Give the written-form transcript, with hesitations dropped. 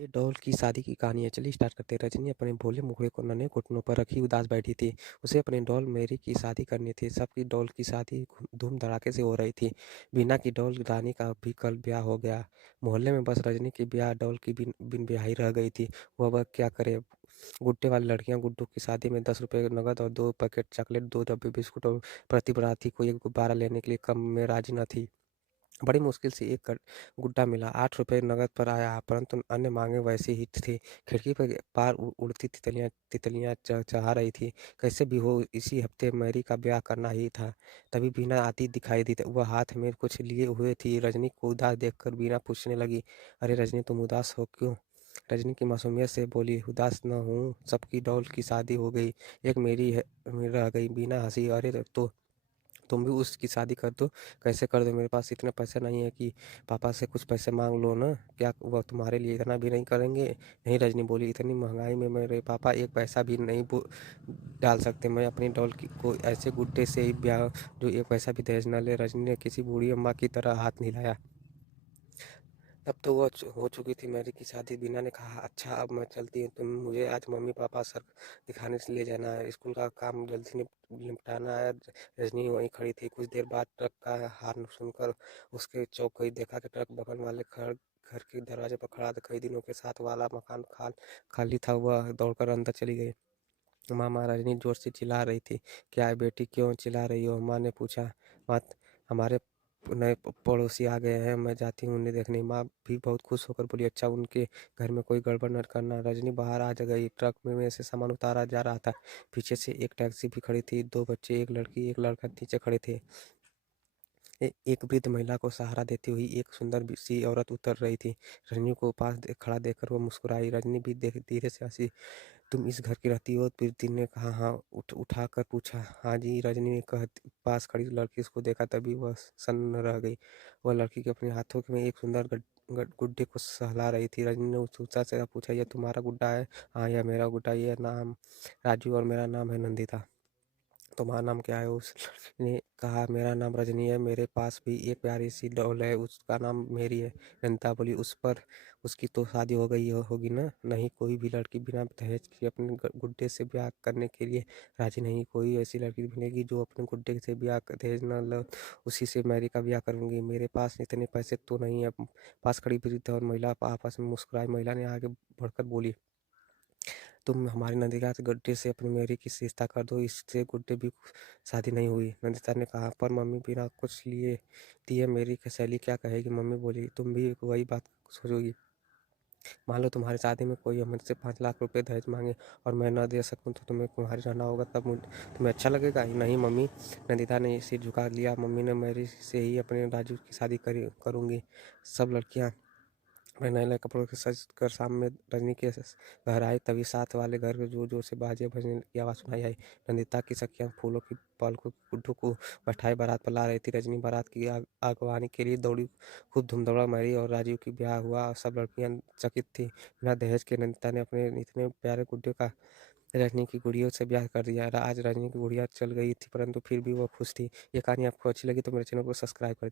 ये डॉल की शादी की कहानी है। चलिए स्टार्ट करते हैं। रजनी अपने भोले मुखड़े को नन्हे घुटनों पर रखी उदास बैठी थी। उसे अपनी डॉल मेरी की शादी करनी थी। सबकी डॉल की शादी धूम धड़ाके से हो रही थी। बीना की डॉल रानी का भी कल ब्याह हो गया। मोहल्ले में बस रजनी की ब्याह डॉल की बिन बिन ब्याही रह गई थी। वह अब क्या करे। गुड्डे वाली लड़कियां गुड्डू की शादी में 10 रुपए नगद और 2 पैकेट चॉकलेट, 2 डब्बे बिस्कुट और प्रति बाराती को एक गुब्बारा लेने के लिए कम में राजी न थी। बड़ी मुश्किल से एक गुड्डा मिला। 8 रुपए नकद पर आया, परंतु अन्य मांगे वैसी ही थी। खिड़की पर पार उड़ती तितलियां तितलियां चहचहा रही थी। कैसे भी हो इसी हफ्ते मैरी का ब्याह करना ही था। तभी बीना आती दिखाई दी। वह हाथ में कुछ लिए हुए थी। रजनी को उदास देखकर बीना पूछने लगी, अरे रजनी, तुम उदास हो क्यों? रजनी की मासूमियत से बोली, उदास न हूँ, सबकी डॉल की शादी हो गई, एक मेरी रह गई। बीना हंसी, अरे तो तुम भी उसकी शादी कर दो। कैसे कर दो? मेरे पास इतने पैसे नहीं है कि पापा से कुछ पैसे मांग लो ना। क्या वह तुम्हारे लिए इतना भी नहीं करेंगे? नहीं, रजनी बोली, इतनी महंगाई में मेरे पापा एक पैसा भी नहीं डाल सकते। मैं अपनी डॉल की को ऐसे गुड्डे से ही ब्याह जो एक पैसा भी दहेज न ले। रजनी ने किसी बूढ़ी अम्मा की तरह हाथ हिलाया। तब तो वो हो चुकी थी मैरी की शादी। बीना ने कहा, अच्छा अब मैं चलती हूँ, तुम मुझे आज मम्मी पापा सर दिखाने से ले जाना है, स्कूल का काम जल्दी निपटाना है। रजनी वहीं खड़ी थी। कुछ देर बाद ट्रक का हॉर्न सुनकर उसके चौंक गई। देखा कि ट्रक बगल वाले घर के दरवाजे पर खड़ा था। कई दिनों के साथ वाला मकान खाली था। वह दौड़कर अंदर चली गई। माँ रजनी जोर से चिल्ला रही थी। क्या है बेटी, क्यों चिल्ला रही हो? माँ ने पूछा। माँ, हमारे नए पड़ोसी आ गए हैं, मैं जाती हूँ उन्हें देखने। माँ भी बहुत खुश होकर बोली, अच्छा, उनके घर में कोई गड़बड़ न करना। रजनी बाहर आ गई। ट्रक में से सामान उतारा जा रहा था। पीछे से एक टैक्सी भी खड़ी थी। 2 बच्चे, एक लड़की एक लड़का नीचे खड़े थे। एक वृद्ध महिला को सहारा देती हुई एक सुंदर सी औरत उतर रही थी। रजनी को पास खड़ा देखकर वो मुस्कुराई। रजनी भी धीरे से हंसी। तुम इस घर की रहती हो? पीरती ने कहा। हाँ। उठा कर पूछा। हाँ जी। रजनी ने कहा। पास खड़ी लड़की उसको देखा, तभी वह सन्न रह गई। वह लड़की के अपने हाथों में एक सुंदर गुड्डे को सहला रही थी। रजनी ने उत्सुकता से पूछा, यह तुम्हारा गुड्डा है? हाँ, यह मेरा गुड्डा। यह नाम राजू और मेरा नाम है नंदिता। तुम्हारा नाम क्या है? उस लड़की ने कहा, मेरा नाम रजनी है। मेरे पास भी एक प्यारी सी डॉल है, उसका नाम मेरी है। नंदिता बोली, उस पर उसकी तो शादी हो गई होगी ना? नहीं, कोई भी लड़की बिना दहेज के अपने गुड्डे से ब्याह करने के लिए राजी नहीं। कोई ऐसी लड़की मिलेगी जो अपने गुड्डे से ब्याह दहेज न लो, उसी से मैरी का ब्याह करूंगी। मेरे पास इतने पैसे तो नहीं है। पास खड़ी वृद्ध और महिला आपस में मुस्कुराई। महिला ने आगे बढ़कर बोली, तुम हमारी नंदिता के गुड्डे से अपनी मेरी की रिश्ता कर दो, इससे गुड्डे भी शादी नहीं हुई। नंदिता ने कहा, पर मम्मी बिना कुछ लिए दिए मेरी सहेली क्या कहेगी? मम्मी बोली, तुम भी वही बात सोचोगी। मान लो तुम्हारी शादी में कोई हमसे 5 लाख रुपए दहेज मांगे और मैं न दे सकूं तो तुम्हें तुम्हारी रहना होगा, तब तुम्हें अच्छा लगेगा? नहीं मम्मी। नंदिता ने सिर झुका लिया। मम्मी ने मेरी से ही अपने राजू की शादी करूंगी। सब लड़कियां मैं नए नए कपड़ों के सज कर सामने रजनी के घर आई। तभी साथ वाले घर में जोर जोर से बाजे बजने की आवाज़ सुनाई आई। नंदिता की सखियां फूलों की पलकों गुड्डू को बैठाए बारात पर ला रही थी। रजनी बारात की आगवानी के लिए दौड़ी। खूब धूमधड़ाका मरी और राजीव की ब्याह हुआ। सब लड़कियां चकित थी। बिना दहेज के नंदिता ने अपने इतने प्यारे गुड्डे का रजनी की गुड़ियों से ब्याह कर दिया। आज रजनी की गुड़िया चल गई थी, परंतु फिर भी वो खुश थी। ये कहानी आपको अच्छी लगी तो मेरे चैनल को सब्सक्राइब कर